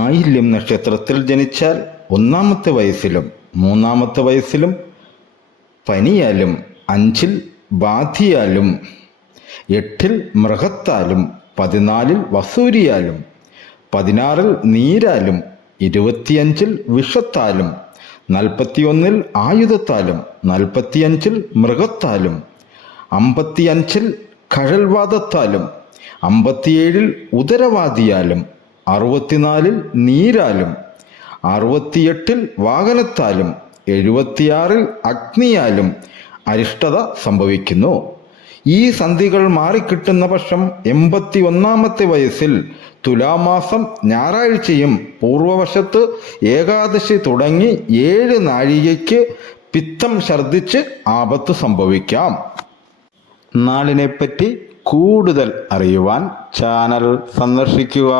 ആയില്യം നക്ഷത്രത്തിൽ ജനിച്ചാൽ 1-ാമത്തെ വയസ്സിലും 3-ാമത്തെ വയസ്സിലും പനിയാലും 5-ൽ ബാധിയാലും 8-ൽ മൃഗത്താലും 14-ൽ വസൂരിയാലും 16-ൽ നീരാലും 25-ൽ വിഷത്താലും 41-ൽ ആയുധത്താലും 45-ൽ മൃഗത്താലും 55-ൽ കഴൽവാദത്താലും 57-ൽ ഉദരവാദിയാലും 64-ൽ നീരാലും 68-ൽ വാഹനത്താലും 76-ൽ അഗ്നിയാലും അരിഷ്ടത സംഭവിക്കുന്നു. ഈ സന്ധികൾ മാറിക്കിട്ടുന്ന പക്ഷം 81-ാമത്തെ വയസ്സിൽ തുലാമാസം ഞായറാഴ്ചയും പൂർവവശത്ത് ഏകാദശി തുടങ്ങി 7 നാഴികയ്ക്ക് പിത്തം ഛർദ്ദിച്ച് ആപത്ത് സംഭവിക്കാം. നാളിനെപ്പറ്റി കൂടുതൽ അറിയുവാൻ ചാനൽ സന്ദർശിക്കുക.